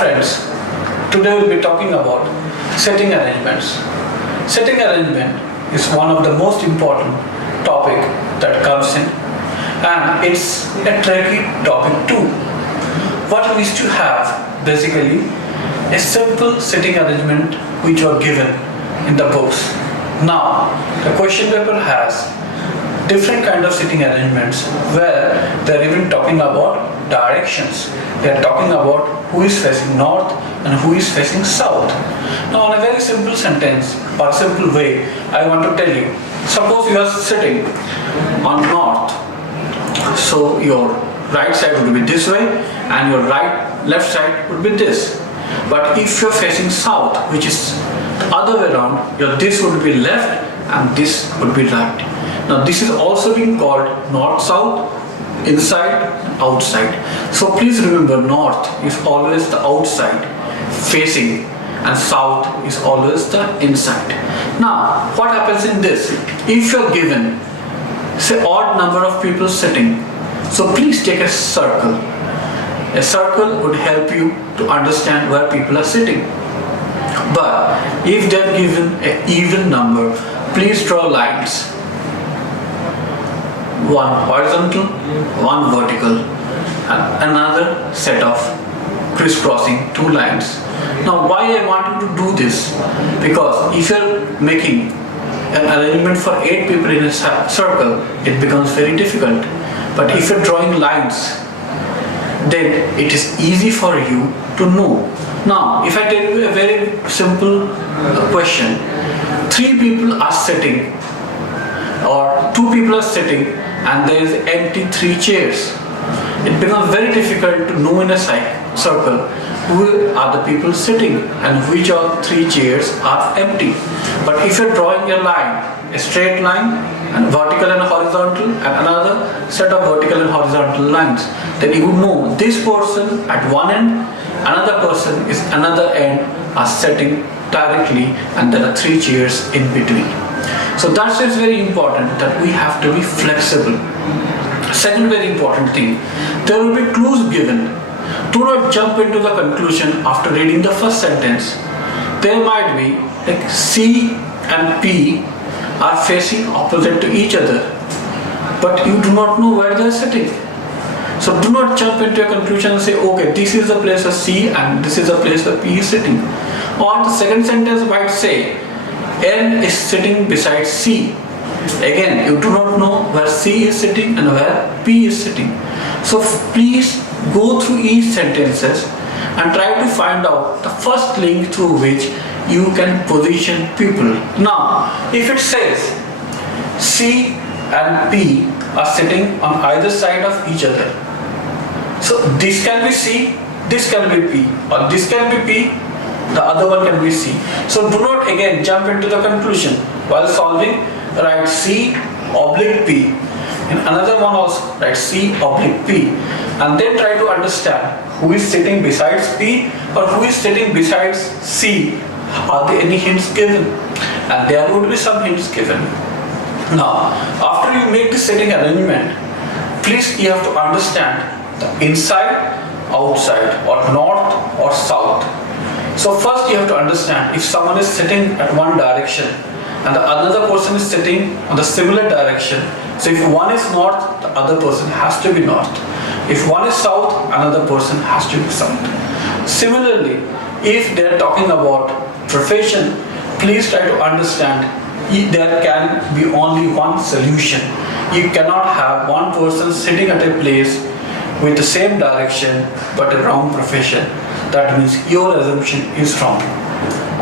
friends, today we'll be talking about setting arrangements. Setting arrangement is one of the most important topic that comes in, and it's a tricky topic too. What we used to have basically a simple setting arrangement which were given in the books. Now the question paper has different kind of setting arrangements where they're even talking about directions. They're talking about who is facing north and who is facing south. Now, in a very simple sentence or simple way, I want to tell you, suppose you are sitting on north, so your right side would be this way and your left side would be this. But if you're facing south, which is other way around, your this would be left and this would be right. Now this is also being called north-south, inside and outside. So please remember, north is always the outside facing and south is always the inside. Now what happens in this? If you're given say odd number of people sitting, so please take a circle. A circle would help you to understand where people are sitting. But if they're given an even number, please draw lines. One horizontal, one vertical, and another set of crisscrossing two lines. Now why I want you to do this? Because if you're making an arrangement for 8 people in a circle, it becomes very difficult. But if you're drawing lines, then it is easy for you to know. Now if I tell you a very simple question, 3 people are sitting or 2 people are sitting and there is empty 3 chairs. It becomes very difficult to know in a circle who are the people sitting and which of 3 chairs are empty. But if you're drawing a line, a straight line, and vertical and horizontal, and another set of vertical and horizontal lines, then you would know this person at one end, another person is another end are sitting directly, and there are 3 chairs in between. So that is very important that we have to be flexible. Second very important thing, there will be clues given. Do not jump into the conclusion after reading the first sentence. There might be like C and P are facing opposite to each other, but you do not know where they are sitting. So do not jump into a conclusion and say, okay, this is the place where C and this is the place where P is sitting. Or the second sentence might say, N is sitting beside C. Again, you do not know where C is sitting and where P is sitting. So please go through each sentences and try to find out the first link through which you can position people. Now, if it says C and P are sitting on either side of each other, so this can be C, this can be P, or this can be P, the other one can be C. So do not again jump into the conclusion. While solving, write C oblique P. In another one also write C oblique P. And then try to understand who is sitting besides P or who is sitting besides C. Are there any hints given? And there would be some hints given. Now, after you make the setting arrangement, please you have to understand the inside, outside, or north or south. So first you have to understand if someone is sitting at one direction and the other person is sitting on the similar direction. So if one is north, the other person has to be north. If one is south, another person has to be south. Similarly, if they are talking about profession, please try to understand there can be only one solution. You cannot have one person sitting at a place with the same direction but a wrong profession. That means your assumption is wrong.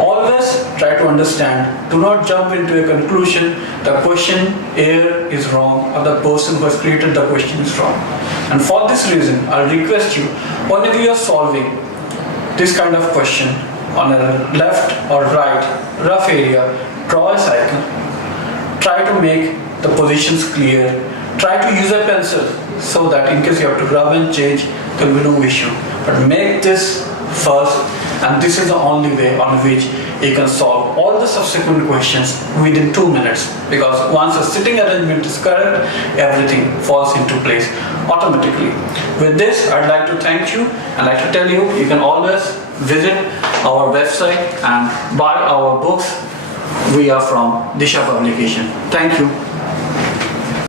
Always try to understand. Do not jump into a conclusion the question here is wrong or the person who has created the question is wrong. And for this reason, I'll request you, whenever you are solving this kind of question on a left or right rough area, draw a cycle. Try to make the positions clear. Try to use a pencil so that in case you have to rub and change, there will be no issue. But make this first And this is the only way on which you can solve all the subsequent questions within 2 minutes, because once the sitting arrangement is correct, everything falls into place automatically. With this, I'd like to thank you and like to tell you, you can always visit our website and buy our books. We are from Disha Publication. Thank you.